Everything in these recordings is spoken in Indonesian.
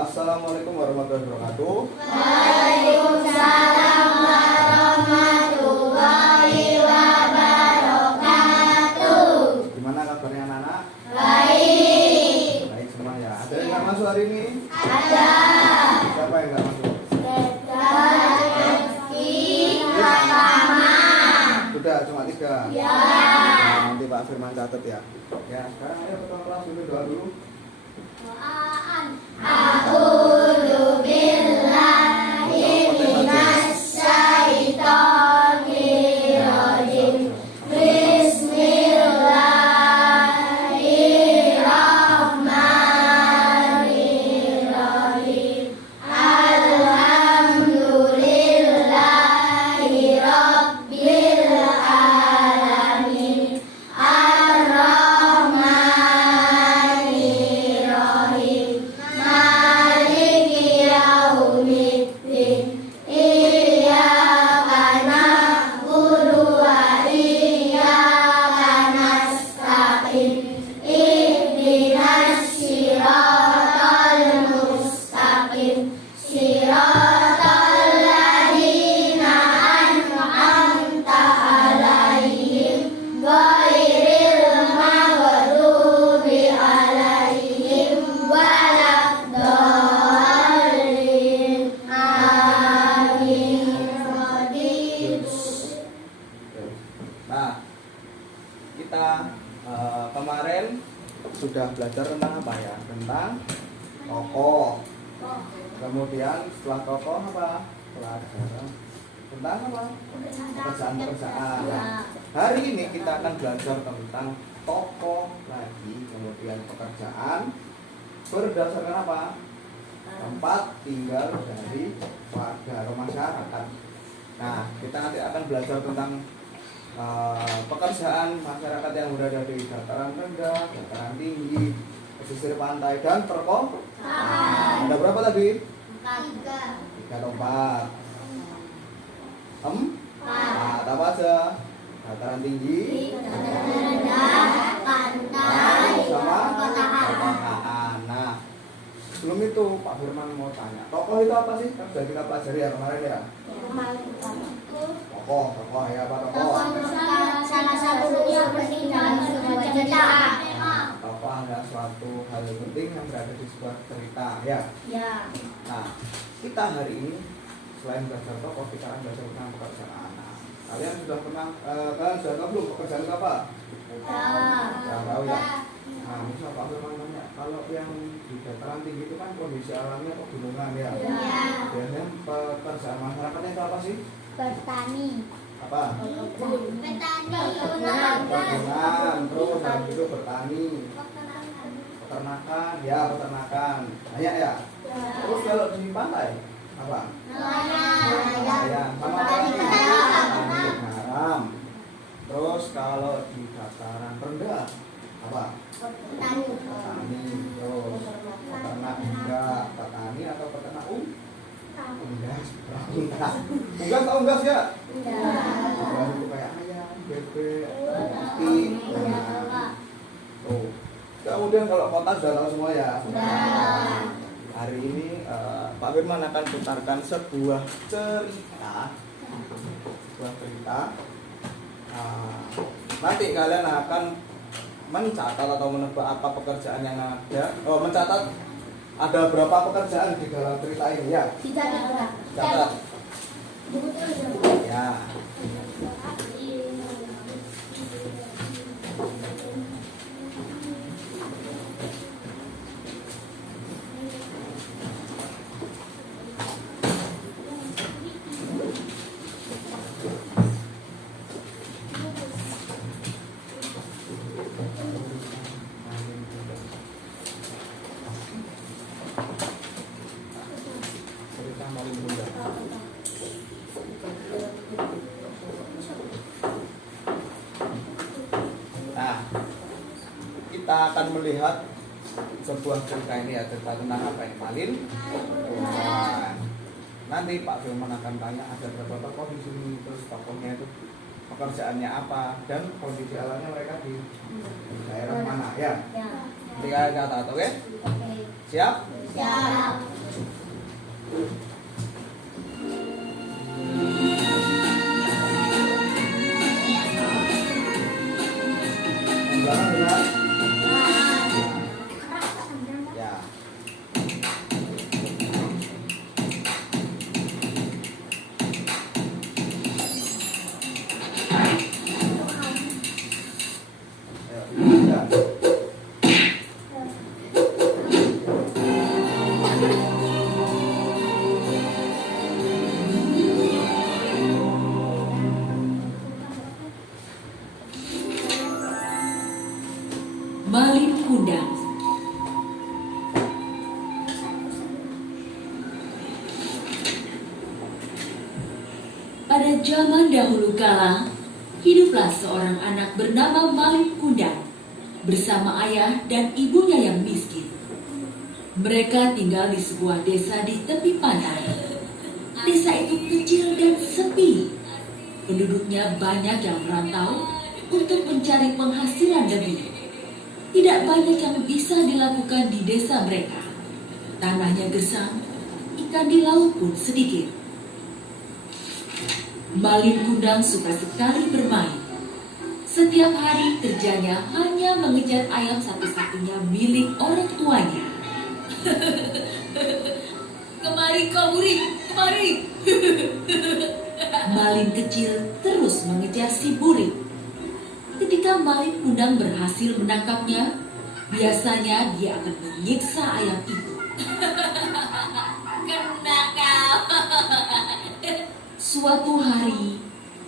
Assalamualaikum warahmatullahi wabarakatuh. Waalaikumsalam warahmatullahi wabarakatuh. Gimana kabarnya anak-anak? Baik. Baik semua ya. Ada yang nggak masuk hari ini? Ada. Siapa yang nggak masuk? Sudah cuma 3. Ya. Nah, nanti Pak Firman catat ya. Ya, sekarang ayo ke kelas dulu, doa dulu. A'udzu billahi minasy syaithanir rajim. Bismillahirrahmanirrahim. Alhamdulillahi rabbil alamin. Ar-Rahmanir Rahim. Maliki yaumiddin. Iyyaka na'budu wa iyyaka nasta'in. Ihdinas siratal mustaqim. Siratal ladzina an'amta 'alaihim ghairil maghdubi 'alaihim waladdallin. Amin. Nah, kita kemarin sudah belajar tentang apa ya? Tentang tokoh. Kemudian setelah tokoh apa? Pelajaran tentang apa? Pekerjaan-pekerjaan. Nah, hari ini kita akan belajar tentang tokoh lagi, kemudian pekerjaan berdasarkan apa? Tempat tinggal dari warga atau masyarakat. Nah, kita nanti akan belajar tentang pekerjaan masyarakat yang berada di dataran rendah, dataran tinggi, pesisir pantai, dan perkotaan. Ada berapa tadi? 3 atau 4? Nah, apa aja? Dataran tinggi, sama perkotaan. Nah, sebelum itu Pak Firman mau tanya, tokoh itu apa sih? Kan sudah kita pelajari ya kemarin ya. Tokoh ya apa tokoh? Salah satu yang penting dalam sebuah cerita. Tokoh adalah suatu hal yang penting yang berada di sebuah cerita ya. Ya. Nah, kita hari ini selain belajar tokoh, kita akan belajar tentang pekerjaan. Nah, kalian sudah tahu belum pekerjaan itu apa? Sudah tahu ya. Nah, misal Pak Firman tanya, kalau yang di dataran tinggi itu kan kondisi alamnya pegunungan ya. Biasanya pekerjaan masyarakatnya itu apa sih? Bertani. Apa? Perkebunan, terus habis itu bertani, peternakan, ya peternakan, banyak ya. Terus kalau di pantai apa? Nelayan, sama apa lagi? Garam. Terus kalau di dataran rendah apa? Petani. Terus peternak juga, petani atau peternak unggas. Unggas tau unggas ya? Unggas itu kayak ayam, bebek, itik. Tuh. Kemudian kalau kota sudah tahu semua ya. Hari ini Pak Firman akan putarkan sebuah cerita. Nanti kalian akan mencatat atau menebak apa pekerjaan yang ada. Mencatat ada berapa pekerjaan di dalam cerita ini ya. Catat. Ya. Cerita paling mudah. Nah, kita akan melihat sebuah cerita ini ya, cerita tentang apa ini? Malin. Nanti Pak Firman akan tanya ada berapa tokoh di sini, terus tokohnya itu pekerjaannya apa dan kondisi alamnya mereka di daerah mana ya. Nanti kalian catat, oke? Siap? Siap. Malin Kundang. Pada zaman dahulu kala, hiduplah seorang anak bernama Malin Kundang bersama ayah dan ibunya yang miskin. Mereka tinggal di sebuah desa di tepi pantai. Desa itu kecil dan sepi. Penduduknya banyak yang merantau untuk mencari penghasilan lebih. Tidak banyak yang bisa dilakukan di desa mereka. Tanahnya gersang, ikan di laut pun sedikit. Malin Kundang suka sekali bermain. Setiap hari kerjanya hanya mengejar ayam satu-satunya milik orang tuanya. Kemari kau burik, kemari. Malin kecil terus mengejar si burik. Ketika Malin Kundang berhasil menangkapnya, biasanya dia akan menyiksa ayam itu. Kena kau. Suatu hari,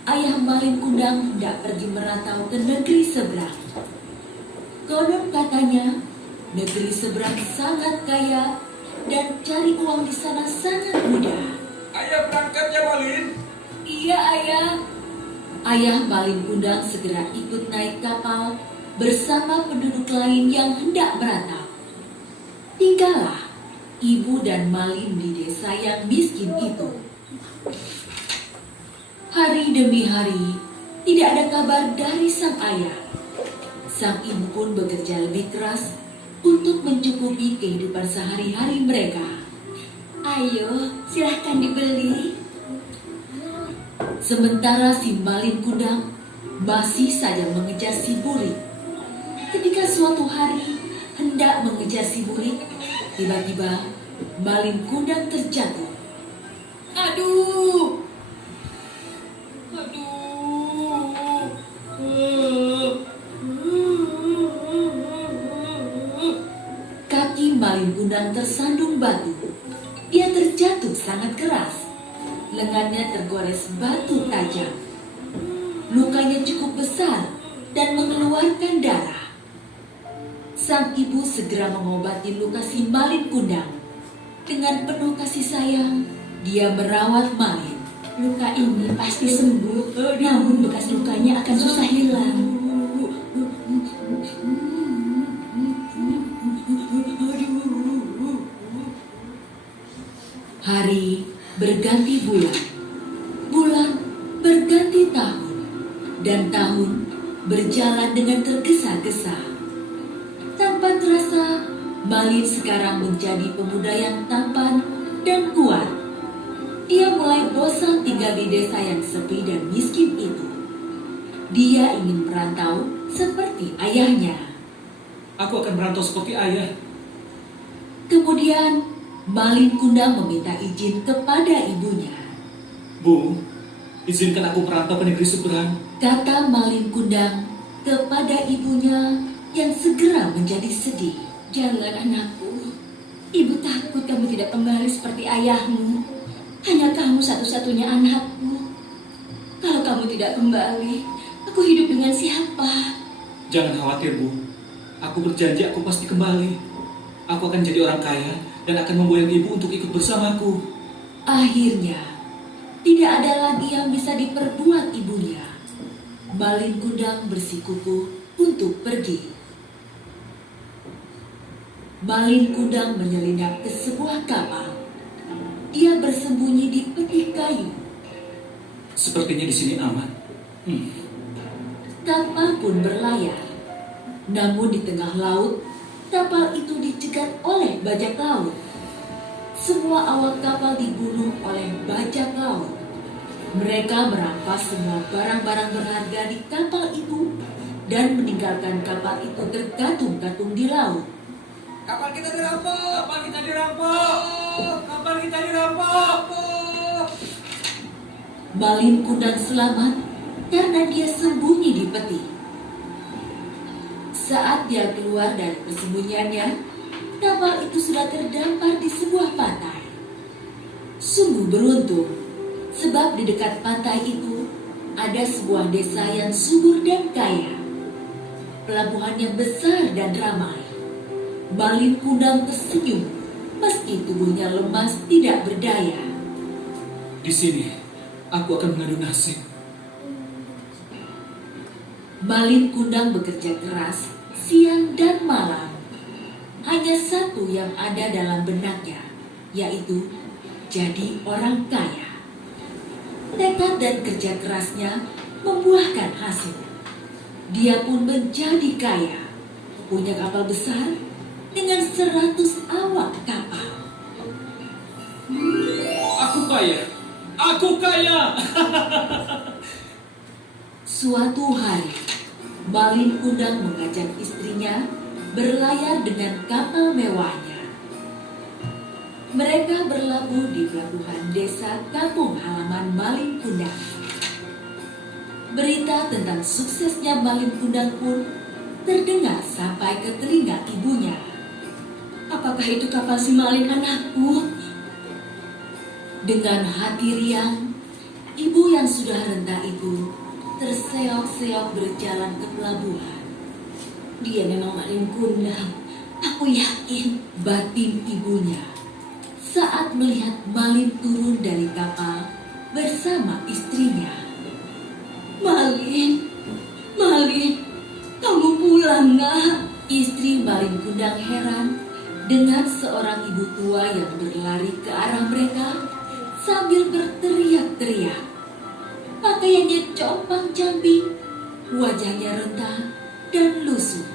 ayah Malin Kundang hendak pergi merantau ke negeri seberang. Konon katanya, negeri seberang sangat kaya dan cari uang di sana sangat mudah. Ayah berangkat ya, Malin? Iya, ayah. Ayah Malin Kundang segera ikut naik kapal bersama penduduk lain yang hendak merantau. Tinggallah ibu dan Malin di desa yang miskin itu. Hari demi hari, tidak ada kabar dari sang ayah. Sang ibu pun bekerja lebih keras untuk mencukupi kehidupan sehari-hari mereka. Ayo, silahkan dibeli. Sementara si Malin Kundang masih saja mengejar si burik. Ketika suatu hari hendak mengejar si burik, tiba-tiba Malin Kundang terjatuh. Aduh! Kaki Malin Kundang tersandung batu. Dia terjatuh sangat keras. Lengannya tergores batu tajam. Lukanya cukup besar dan mengeluarkan darah. Sang ibu segera mengobati luka si Malin Kundang. Dengan penuh kasih sayang, dia merawat Malin. Luka ini pasti sembuh, namun bekas lukanya akan susah hilang. Hari berganti bulan, bulan berganti tahun, dan tahun berjalan dengan tergesa-gesa. Tanpa terasa, Malin sekarang menjadi pemuda yang tampan dan kuat. Dia mulai bosan tinggal di desa yang sepi dan miskin itu. Dia ingin merantau seperti ayahnya. Aku akan merantau seperti ayah. Kemudian, Malin Kundang meminta izin kepada ibunya. Bu, izinkan aku merantau ke negeri seberang. Kata Malin Kundang kepada ibunya yang segera menjadi sedih. Jangan anakku, ibu takut kamu tidak kembali seperti ayahmu. Hanya kamu satu-satunya anakku. Kalau kamu tidak kembali, aku hidup dengan siapa? Jangan khawatir, Bu. Aku berjanji aku pasti kembali. Aku akan jadi orang kaya dan akan memboyong ibu untuk ikut bersamaku. Akhirnya, tidak ada lagi yang bisa diperbuat ibunya. Malin Kundang bersikukuh untuk pergi. Malin Kundang menyelinap ke sebuah kapal. Dia bersembunyi di peti kayu. Sepertinya di sini aman. Kapal pun berlayar. Namun di tengah laut, kapal itu dicegat oleh bajak laut. Semua awak kapal dibunuh oleh bajak laut. Mereka merampas semua barang-barang berharga di kapal itu dan meninggalkan kapal itu tergantung-gantung di laut. Kapal kita dirampok! Kapal kita dirampok! Kapal kita dirampok! Malin Kundang selamat karena dia sembunyi di peti. Saat dia keluar dari persembunyiannya, kapal itu sudah terdampar di sebuah sungguh beruntung, sebab di dekat pantai itu ada sebuah desa yang subur dan kaya. Pelabuhannya besar dan ramai. Malin Kundang tersenyum, meski tubuhnya lemas tidak berdaya. Di sini, aku akan mengadu nasib. Malin Kundang bekerja keras siang dan malam. Hanya satu yang ada dalam benaknya, yaitu jadi orang kaya. Tekad dan kerja kerasnya membuahkan hasil. Dia pun menjadi kaya, punya kapal besar dengan 100 awak kapal. Aku kaya! Aku kaya! Suatu hari, Malin Kundang mengajak istrinya berlayar dengan kapal mewahnya. Mereka berlabuh di pelabuhan desa kampung halaman Malin Kundang. Berita tentang suksesnya Malin Kundang pun terdengar sampai ke telinga ibunya. Apakah itu kapal si Malin anakku? Dengan hati riang, ibu yang sudah renta itu terseok-seok berjalan ke pelabuhan. Dia memang Malin Kundang. Aku yakin. Batin ibunya saat melihat Malin turun dari kapal bersama istrinya. Malin, Malin, kamu pulang nak? Istri Malin Kundang heran dengan seorang ibu tua yang berlari ke arah mereka sambil berteriak-teriak. Pakaiannya compang-camping, wajahnya rentah dan lusuh.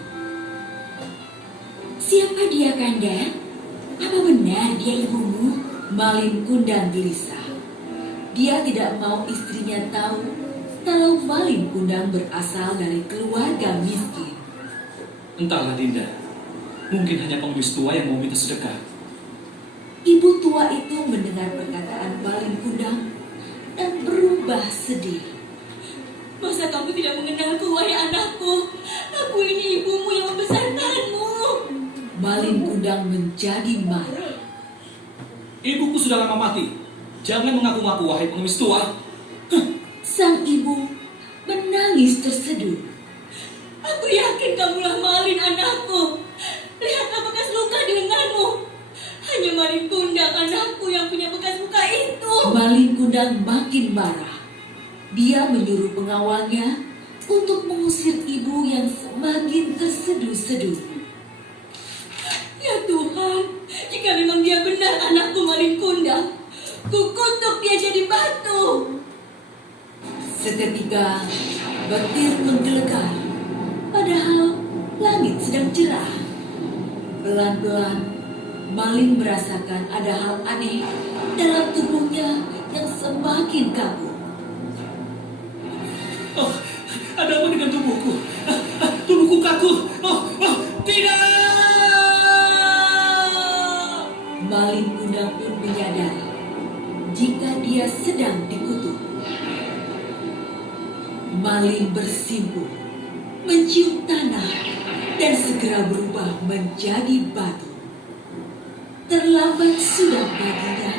Siapa dia, Kanda? Apa benar dia ibumu? Malin Kundang gelisah. Dia tidak mau istrinya tahu kalau Malin Kundang berasal dari keluarga miskin. Entahlah Dinda, mungkin hanya pengemis tua yang mau minta sedekah. Ibu tua itu mendengar perkataan Malin Kundang dan berubah sedih. Masa kamu tidak mengenalku, wahai anakku? Aku ini ibumu yang membesarkanmu. Malin Kundang menjadi marah. Ibuku sudah lama mati. Jangan mengaku-ngaku, wahai pengemis tua. Sang ibu menangis terseduh. Aku yakin kamulah Malin anakku. Lihatlah bekas luka di lenganmu. Hanya Malin Kundang anakku yang punya bekas luka itu. Malin Kundang makin marah. Dia menyuruh pengawalnya untuk mengusir ibu yang semakin terseduh-seduh. Ya Tuhan, jika memang dia benar anakku Malin Kundang, kukutuk dia jadi batu. Seketika petir menggelegar, padahal langit sedang cerah. Pelan-pelan Malin merasakan ada hal aneh dalam tubuhnya yang semakin kaku. Oh, ada apa dengan tubuhku? Tubuhku kaku. Tidak! Malin Kundang pun menyadari jika dia sedang dikutuk. Malin bersimpuh, mencium tanah, dan segera berubah menjadi batu. Terlambat sudah baginya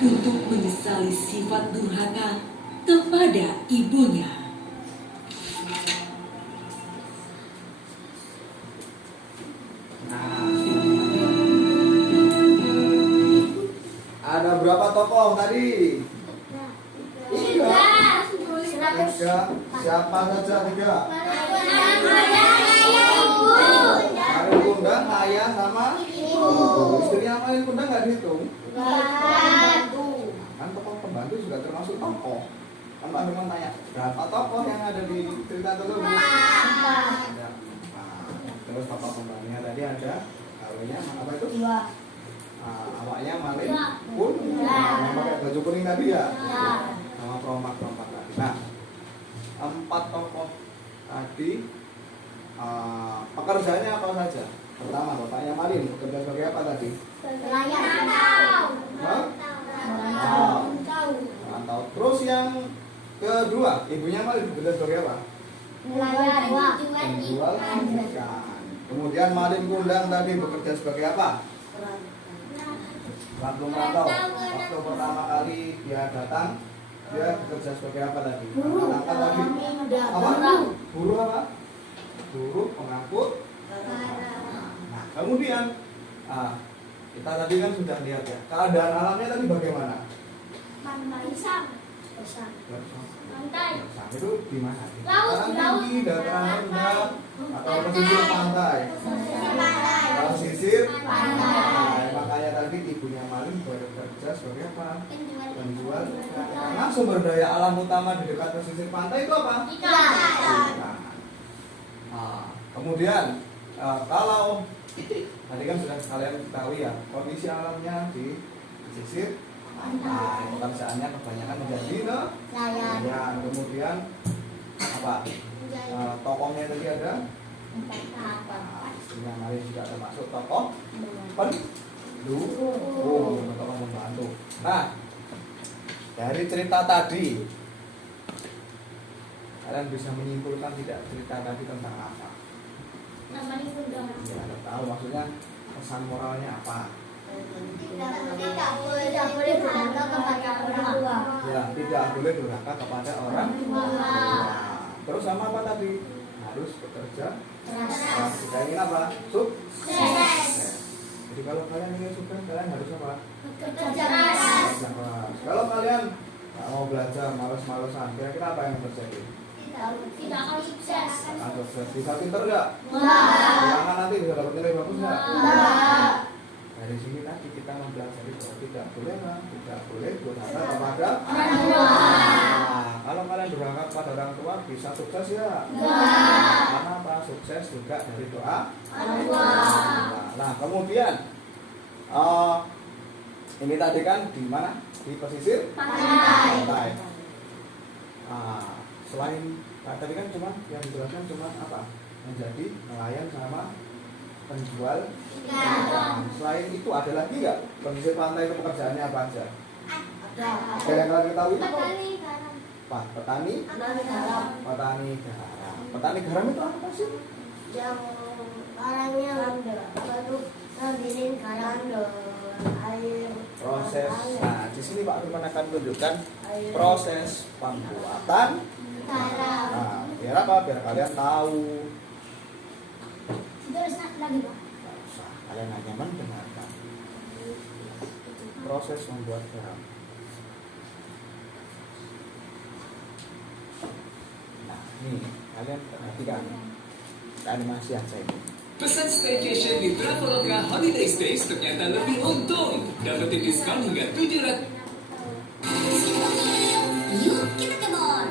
untuk menyesali sifat durhaka kepada ibunya. Nah, ada berapa tokoh tadi? Tiga. Siapa saja tiga? Malin Kundang, ayah sama ibu. Istrinya Malin Kundang nggak dihitung. Kan tokoh pembantu juga termasuk tokoh. Kan Pak Firman tanya, berapa tokoh yang ada di cerita tersebut? Ada. Terus tokoh pembantunya tadi ada, awalnya apa itu? Awalnya Malin Kundang, yang pakai baju kuning tadi ya? Sama perompak-perompak tadi. Nah, 4 tokoh tadi pekerjaannya apa saja? Pertama, bapaknya Malin bekerja sebagai apa tadi? Rantau. Terus yang kedua, ibunya Malin bekerja sebagai apa? Penjual ikan. Kemudian Malin Kundang tadi bekerja sebagai apa? merantau. Waktu pertama kali dia datang, dia bekerja sebagai apa tadi? Angkat tadi. Apa? Buruh apa? Buruh pengangkut. Nah, kemudian kita tadi kan sudah lihat ya, keadaan alamnya tadi bagaimana? Pantai. Itu di mana? Di Laut, dataran tinggi, dataran rendah, atau pesisir pantai? Pesisir pantai. Makanya tadi ibunya Malin bekerja sebagai apa? Penjual ikan. Karena sumber daya alam utama di dekat pesisir pantai itu apa? Ikan. Kemudian kalau tadi kan sudah kalian ketahui ya, kondisi alamnya di pesisir pantai, pekerjaannya kebanyakan menjadi nelayan. Kemudian apa? Tokohnya tadi ada istrinya Malin juga termasuk tokoh tokoh membantu. Nah, dari cerita tadi kalian bisa menyimpulkan tidak cerita tadi tentang apa? Ya, tahu maksudnya pesan moralnya apa? Tidak boleh durhaka kepada orang tua. Ya, tidak boleh durhaka kepada orang tua. Terus sama apa tadi? Harus bekerja keras. Kita ingin apa? Sukses. Jadi kalau kalian ingin sukses, kalian harus apa? Bekerja keras. Kalau kalian nggak mau belajar, malas-malesan, kira-kira apa yang terjadi? Tidak akan sukses. Akan sukses. Bisa pinter nggak? Jangan nanti bisa dapat nilai bagus nggak? Dari sini tadi kita mempelajari bahwa tidak boleh durhaka kepada orang tua. Nah, kalau kalian durhaka kepada orang tua bisa sukses ya? Karena apa? Sukses juga dari doa orang tua. Nah, kemudian ini tadi kan di mana? Di pesisir pantai. Selain tadi kan cuma yang dijelaskan cuma apa? Menjadi nelayan sama penjual ikan. Selain itu ada lagi nggak? Pesisir pantai itu pekerjaannya apa aja? Ada yang kalian ketahui? Pak, petani garam. Petani garam itu apa sih? Yang orangnya baru ngambilin garam air. Proses. Nah, di sini Pak Firman akan menunjukkan proses pembuatan garam. Nah, biar apa? Biar kalian tahu. Terus lagi Pak. Nggak usah, kalian hanya mendengarkan proses membuat garam. Nah, ini kalian perhatikan animasi aja ini. Pesan staycation di Traveloka Holiday Stays ternyata lebih untung. Dapetin diskon hingga 700. Yuk kita ke mall.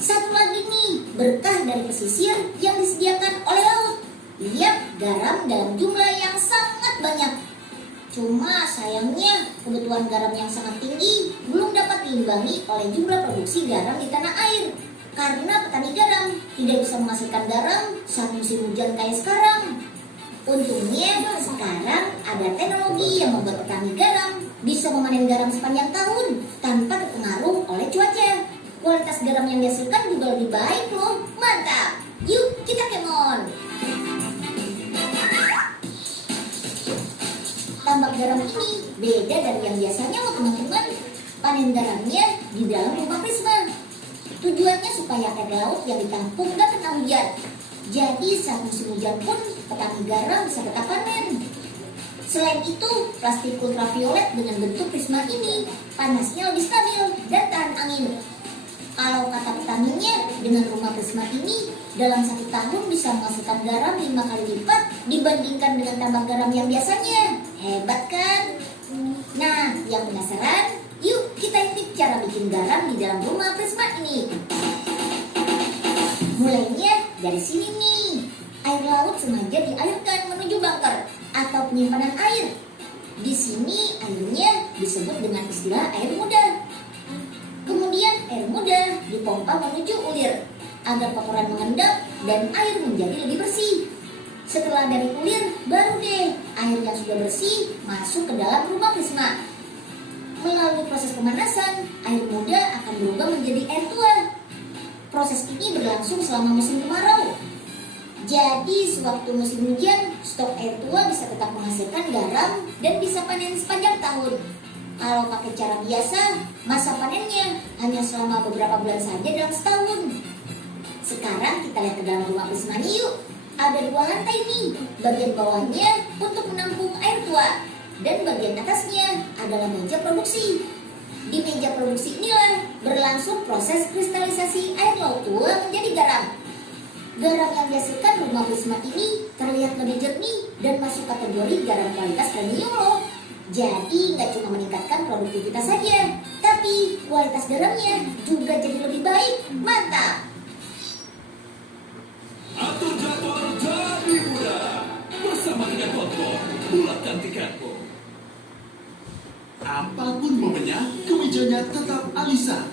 Satu lagi nih, berkah dari pesisir yang disediakan oleh laut. Lihat garam dalam jumlah yang sangat banyak. Cuma sayangnya kebutuhan garam yang sangat tinggi belum dapat diimbangi oleh jumlah produksi garam di tanah air. Karena petani garam tidak bisa menghasilkan garam saat musim hujan kayak sekarang. Untungnya sekarang ada teknologi yang membuat petani garam bisa memanen garam sepanjang tahun tanpa terpengaruh oleh cuaca. Kualitas garam yang dihasilkan juga lebih baik loh. Mantap! Yuk kita kemon. Tambak garam ini beda dari yang biasanya loh teman-teman. Panen garamnya di dalam rumah Prisma. Tujuannya supaya air laut yang ditampung gak kena hujan. Jadi saat musim hujan pun petani garam bisa tetap panen. Selain itu, plastik ultraviolet dengan bentuk prisma ini panasnya lebih stabil dan tahan angin. Kalau kata petaninya, dengan rumah prisma ini dalam 1 tahun bisa menghasilkan garam 5 kali lipat dibandingkan dengan tambak garam yang biasanya. Hebat kan? Nah, yang penasaran? Yuk kita intip cara bikin garam di dalam rumah prisma ini. Mulainya dari sini nih. Air laut sengaja dialirkan menuju bunker atau penyimpanan air. Di sini airnya disebut dengan istilah air muda. Kemudian air muda dipompa menuju ulir agar kotoran mengendap dan air menjadi lebih bersih. Setelah dari ulir, baru deh air yang sudah bersih masuk ke dalam rumah prisma. Melalui proses pemanasan, air muda akan berubah menjadi air tua. Proses ini berlangsung selama musim kemarau. Jadi sewaktu musim hujan, stok air tua bisa tetap menghasilkan garam dan bisa panen sepanjang tahun. Kalau pakai cara biasa, masa panennya hanya selama beberapa bulan saja dalam setahun. Sekarang kita lihat ke dalam rumah Prismani yuk. Ada 2 lantai nih. Bagian bawahnya untuk menampung air tua dan bagian atasnya adalah meja produksi. Di meja produksi inilah berlangsung proses kristalisasi air laut tua menjadi garam. Garam yang dihasilkan rumah Prisma ini terlihat lebih jernih dan masuk kategori garam kualitas premium loh. Jadi nggak cuma meningkatkan produktivitas saja, tapi kualitas garamnya juga jadi lebih baik. Mantap! Atur jadwal jadi muda. Bersama dengan Kontol, bulatkan tiketmu. Apapun momennya, kemejanya tetap Alisa.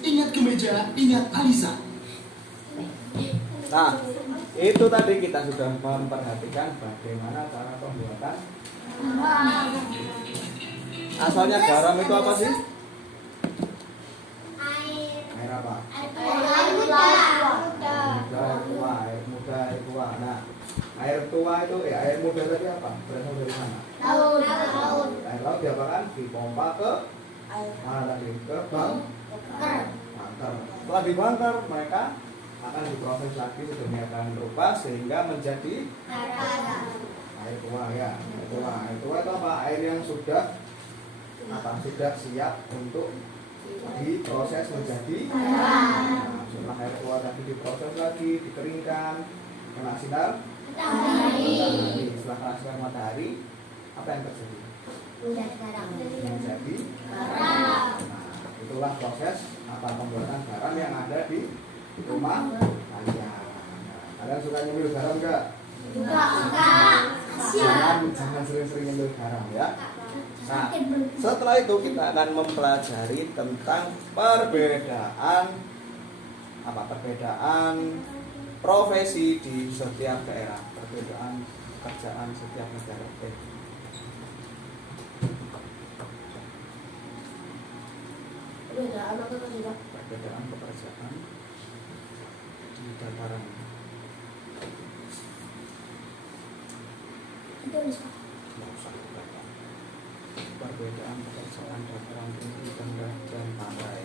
Ingat kemeja, ingat Alisa. Nah, itu tadi kita sudah memperhatikan bagaimana cara pembuatan. Asalnya garam itu apa sih? Air apa? Air muda. Air tua. Nah, air tua itu air muda tadi apa? Berasal dari mana? Laut. Air laut diapakan? Dipompa ke mana tadi? Ke bunker. Setelah dibangker, mereka akan diproses lagi sedemikian rupa sehingga menjadi air tua ya. Air tua itu apa? Air yang sudah siap untuk diproses menjadi garam. Setelah air tua tadi diproses lagi, dikeringkan, kena sinar matahari. Setelah kena sinar matahari, apa yang terjadi? Menjadi garam. Nah, itulah proses pembuatan garam yang ada di rumah kalian. Nah, kalian suka nyemil garam nggak? Jangan sering-sering nyemil garam ya. Nah, setelah itu kita akan mempelajari tentang perbedaan profesi di setiap daerah, perbedaan pekerjaan setiap negara. Perbedaan pekerjaan di dataran. Perbedaan pekerjaan dataran tinggi, rendah, dan pantai.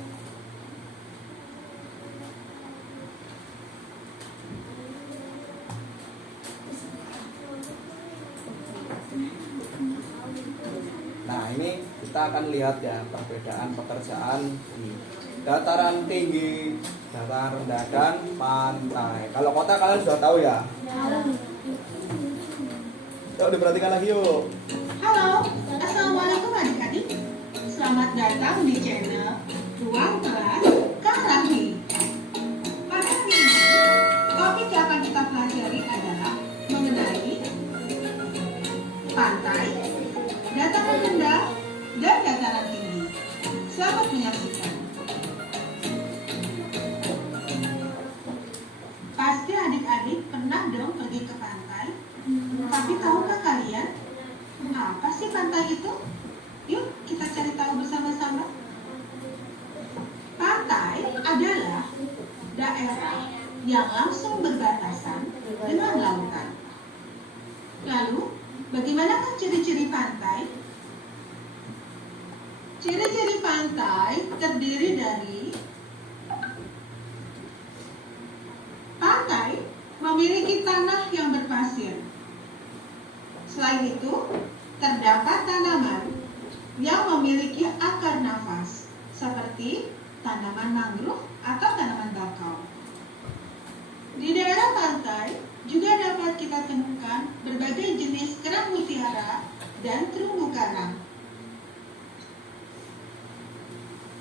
Nah, ini kita akan lihat ya perbedaan pekerjaan di dataran tinggi, dataran rendah, dan pantai. Kalau kota kalian sudah tahu ya. Yuk diperhatikan lagi yuk. Halo, Assalamualaikum adik-adik. Selamat datang di channel Ruang Kelas Kak Rahmi. Pada hari ini, topik yang akan kita pelajari adalah mengenai pantai, dataran rendah, dan dataran tinggi. Selamat menyaksikan. Pasti adik-adik pernah dong pergi ke pantai. Tapi tahukah kalian apa sih pantai itu? Yuk kita cari tahu bersama-sama. Pantai adalah daerah yang langsung berbatasan dengan lautan. Lalu, bagaimanakah ciri-ciri pantai? Ciri-ciri pantai terdiri dari pantai memiliki tanah yang berpasir. Selain itu, terdapat tanaman yang memiliki akar nafas, seperti tanaman mangrove atau tanaman bakau. Di daerah pantai juga dapat kita temukan berbagai jenis kerang mutiara dan terumbu karang.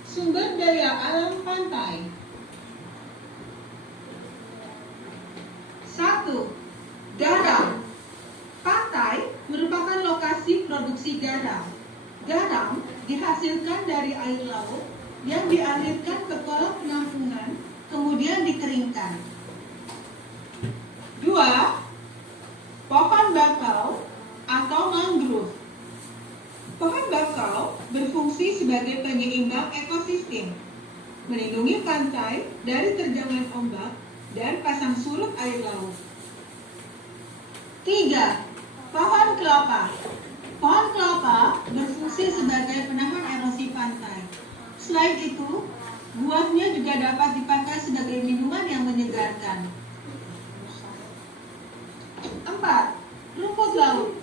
Sumber daya alam pantai. 1. Garam. Pantai merupakan lokasi produksi garam. Garam dihasilkan dari air laut yang dialirkan ke kolam penampungan, kemudian dikeringkan. 2. Pohon bakau atau mangrove. Pohon bakau berfungsi sebagai penyeimbang ekosistem, melindungi pantai dari terjangan ombak dan pasang surut air laut. 3. Pohon kelapa. Pohon kelapa berfungsi sebagai penahan erosi pantai. Selain itu, buahnya juga dapat dipakai sebagai minuman yang menyegarkan. 4. Rumput laut.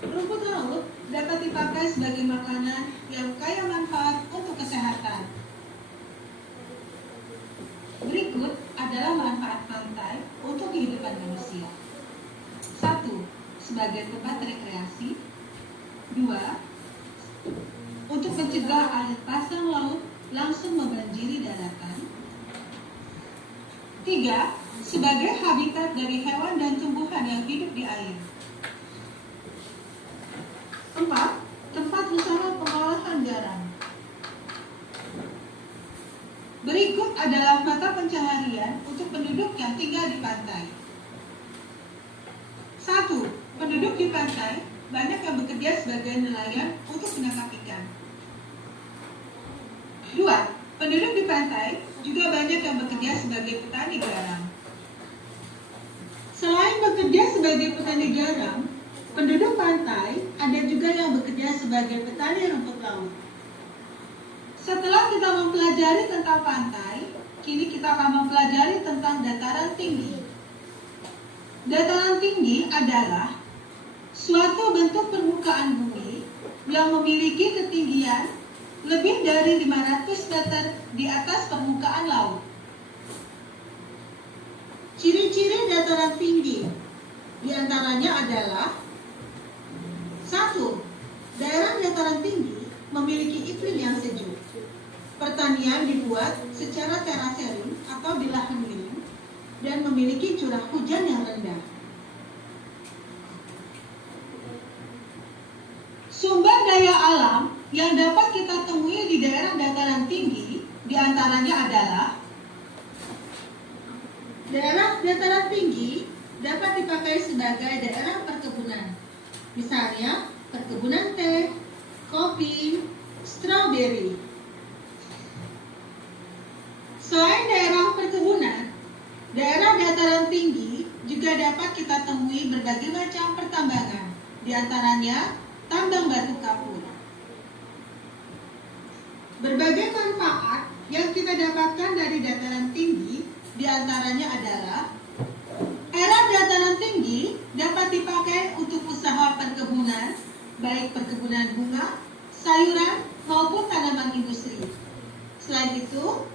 Rumput laut dapat dipakai sebagai makanan yang kaya manfaat untuk kesehatan. Berikut adalah manfaat pantai untuk kehidupan manusia. 1. Sebagai tempat rekreasi. 2. Untuk mencegah air pasang laut langsung membanjiri daratan. 3. Sebagai habitat dari hewan dan tumbuhan yang hidup di air. 4. Tempat usaha pengolahan garam. Berikut adalah mata pencaharian untuk penduduk yang tinggal di pantai. 1. Penduduk di pantai banyak yang bekerja sebagai nelayan untuk menangkap ikan. 2. Penduduk di pantai juga banyak yang bekerja sebagai petani garam. Selain bekerja sebagai petani garam, penduduk pantai ada juga yang bekerja sebagai petani rumput laut. Setelah kita mempelajari tentang pantai, kini kita akan mempelajari tentang dataran tinggi. Dataran tinggi adalah suatu bentuk permukaan bumi yang memiliki ketinggian lebih dari 500 meter di atas permukaan laut. Ciri-ciri dataran tinggi diantaranya adalah 1. Daerah dataran tinggi memiliki iklim yang sejuk. Pertanian dibuat secara terasering atau di lahan miring dan memiliki curah hujan yang rendah. Sumber daya alam yang dapat kita temui di daerah dataran tinggi diantaranya adalah daerah dataran tinggi dapat dipakai sebagai daerah perkebunan. Misalnya, perkebunan teh, kopi, stroberi. Selain daerah perkebunan, daerah dataran tinggi juga dapat kita temui berbagai macam pertambangan, diantaranya tambang batu kapur. Berbagai manfaat yang kita dapatkan dari dataran tinggi diantaranya adalah era dataran tinggi dapat dipakai untuk usaha perkebunan, baik perkebunan bunga, sayuran, maupun tanaman industri. Selain itu,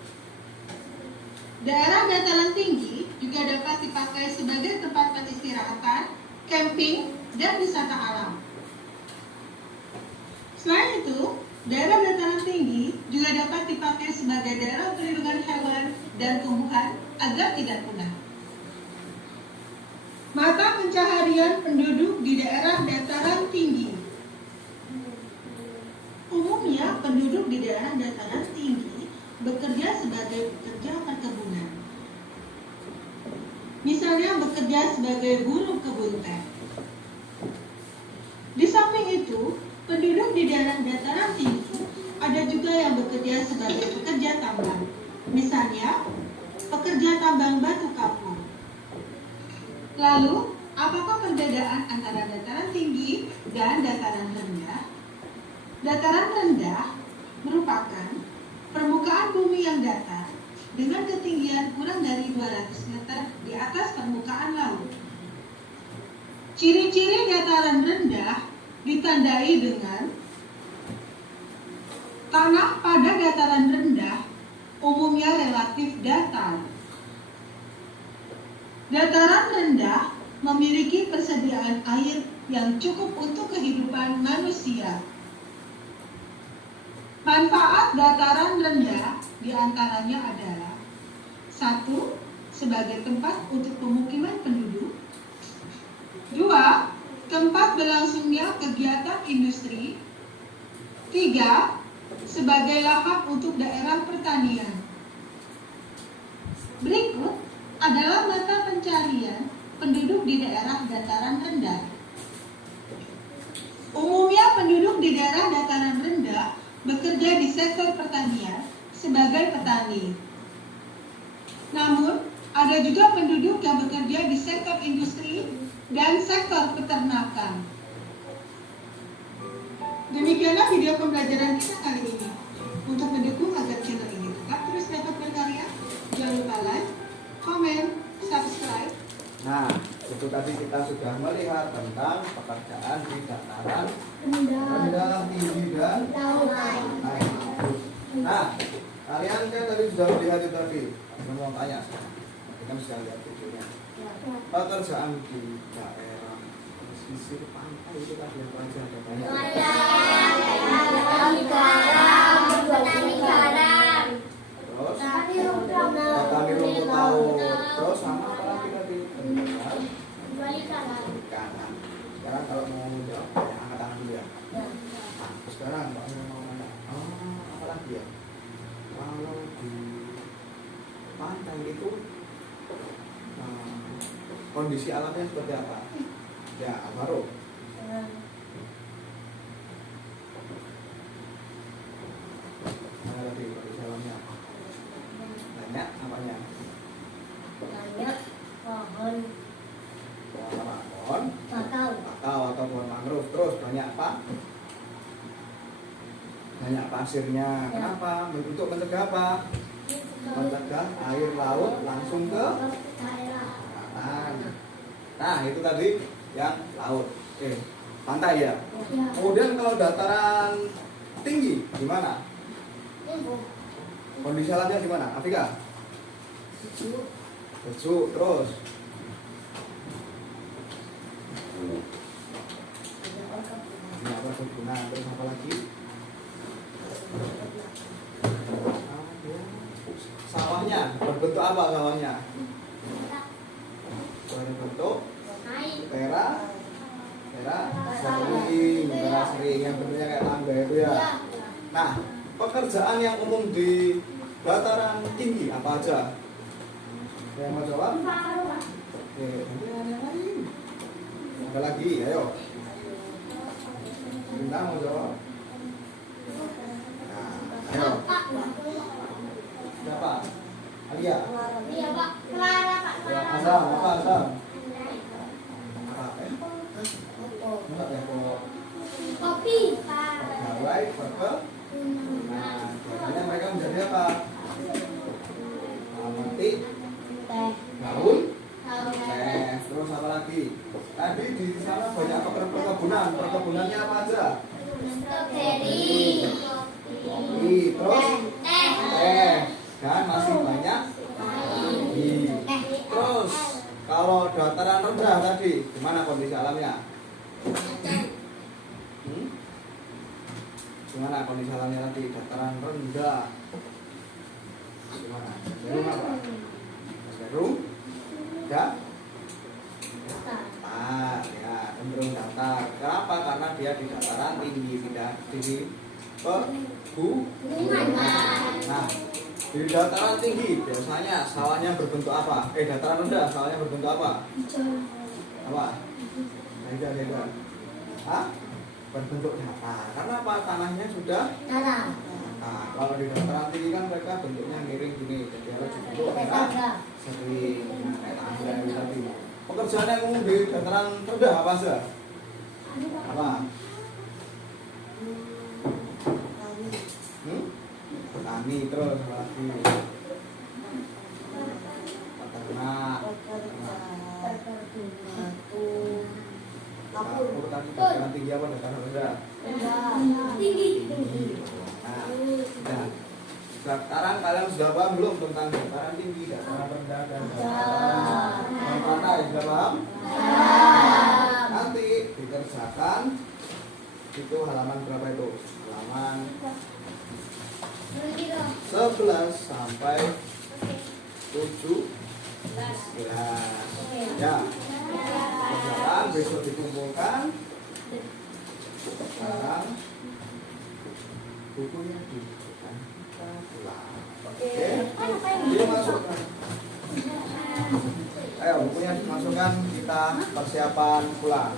daerah dataran tinggi juga dapat dipakai sebagai tempat peristirahatan, camping, dan wisata alam. Selain itu, daerah dataran tinggi juga dapat dipakai sebagai daerah perlindungan hewan dan tumbuhan agar tidak punah. Mata pencaharian penduduk di daerah dataran tinggi. Umumnya, penduduk di daerah dataran tinggi bekerja sebagai pekerja perkebunan. Misalnya bekerja sebagai buruh kebun teh. Di samping itu, penduduk di daerah dataran tinggi ada juga yang bekerja sebagai pekerja tambang. Misalnya, pekerja tambang batu kapur. Lalu, apakah perbedaan antara dataran tinggi dan dataran rendah? Dataran rendah merupakan permukaan bumi yang datar dengan ketinggian kurang dari 200 meter di atas permukaan laut. Ciri-ciri dataran rendah ditandai dengan tanah pada dataran rendah umumnya relatif datar. Dataran rendah memiliki persediaan air yang cukup untuk kehidupan manusia. Manfaat dataran rendah diantaranya adalah 1. Sebagai tempat untuk pemukiman penduduk. 2. Tempat berlangsungnya kegiatan industri. 3. Sebagai lahan untuk daerah pertanian. Berikut adalah mata pencarian penduduk di daerah dataran rendah. Umumnya penduduk di daerah dataran rendah bekerja di sektor pertanian sebagai petani. Namun, ada juga penduduk yang bekerja di sektor industri dan sektor peternakan. Demikianlah video pembelajaran kita kali ini. Untuk mendukung agar channel ini tetap terus dapat berkarya, jangan lupa like, komen, subscribe. Nah, itu tadi kita sudah melihat tentang pekerjaan di dataran rendah, tinggi, dan naik. Nah, kalian kan tadi sudah melihat itu tadi. Saya mau tanya, kita kan sudah lihat videonya. Pekerjaan di daerah pesisir pantai itu tadi apa aja ada banyak. Terus petani rumput laut. Terus sama apa lagi tadi? Kanan. Sekarang kalau mau jawab, ya angkat tangan dulu ya. Nah, sekarang Mbak Mira mau nanya. Apa lagi ya? Kalau di pantai itu kondisi alamnya seperti apa? Ya, Alvaro. Mana tadi kondisi alamnya apa? Banyak apanya? Pohon bakau atau pohon mangrove. Terus banyak apa? Banyak pasirnya. Kenapa? Untuk mencegah apa? Mencegah air laut langsung ke daratan. Nah, itu tadi yang laut. Pantai ya. Kemudian kalau dataran tinggi gimana? Kondisi alamnya gimana? Afika? Sejuk. Terus ini apa perkebunan? Terus apa lagi? Sawahnya berbentuk apa sawahnya? Berbentuk sering yang bentuknya kayak tangga itu ya. Nah, pekerjaan yang umum di dataran tinggi apa aja? Yang mau jawab? Oke, yang lain. Ada lagi, ayo. Bintang mau jawab? Nah, ayo. Siapa? Alia? Iya Pak, Clara Pak. Ya, Azam, apa Azam? Enggak ya, kok. Kopi Pak. Pegawai, Nah, biasanya mereka menjadi apa? Memetik, daun, terus apa lagi? Tadi di sana banyak perkebunan. Perkebunannya apa aja? Strawberry. Kopi, terus teh, dan masih banyak lagi. Terus kalau dataran rendah tadi, gimana kondisi alamnya? Gimana kondisi alamnya tadi? Dataran rendah. Gimana? Cenderung apa? Cenderung datar, ya, cenderung datar. Kenapa? Karena dia di dataran tinggi, tidak di pegunungan. Nah, di dataran tinggi biasanya sawahnya berbentuk apa? Dataran rendah sawahnya berbentuk apa? Apa? Beda. Hah? Berbentuk datar. Karena apa? Tanahnya sudah datar. Nah, kalau di dataran tinggi kan mereka bentuknya miring gini, jadi harus dibentuk sering kayak tangga itu tadi. Pekerjaan yang umum di dataran rendah apa saja? Apa? Petani, terus lagi peternak, dapur tadi dataran tinggi apa dataran rendah? Tinggi. Nah, sekarang kalian sudah paham belum tentang dataran tinggi, dataran rendah, dan dataran pantai? Sudah paham? Nanti dikerjakan itu halaman berapa itu? Halaman 11 sampai 17. Ya. Kerjakan besok dikumpulkan. Sekarang bukunya dimasukkan pulang. Oke. Dia masukkan. Ayo bukunya dimasukkan, kita persiapan pulang.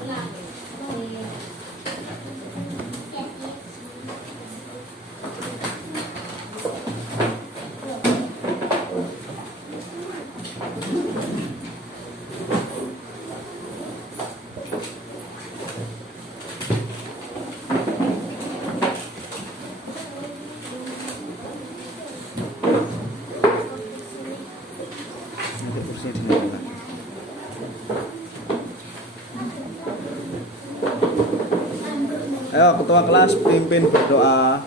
Ayo ketua kelas pimpin berdoa.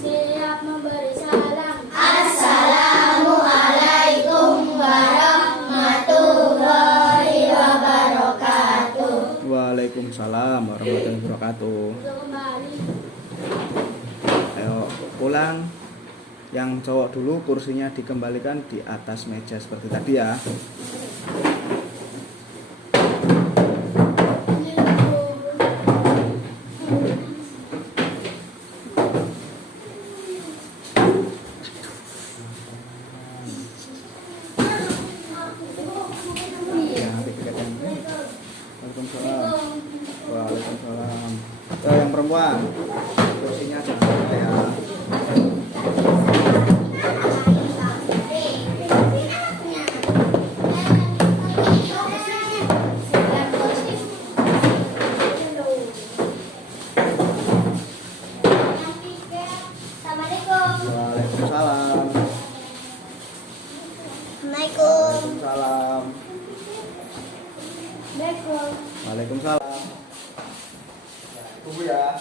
Siap memberi salam. Assalamualaikum warahmatullahi wabarakatuh. Waalaikumsalam warahmatullahi wabarakatuh. Kembali. Ayo pulang. Yang cowok dulu kursinya dikembalikan di atas meja seperti tadi ya. Waalaikumsalam. Waalaikumsalam. Yang perempuan kursinya jangan lupa ya. Assalamualaikum. Waalaikumsalam. Assalamualaikum. Waalaikumsalam. Assalamualaikum. Waalaikumsalam. Tunggu ya.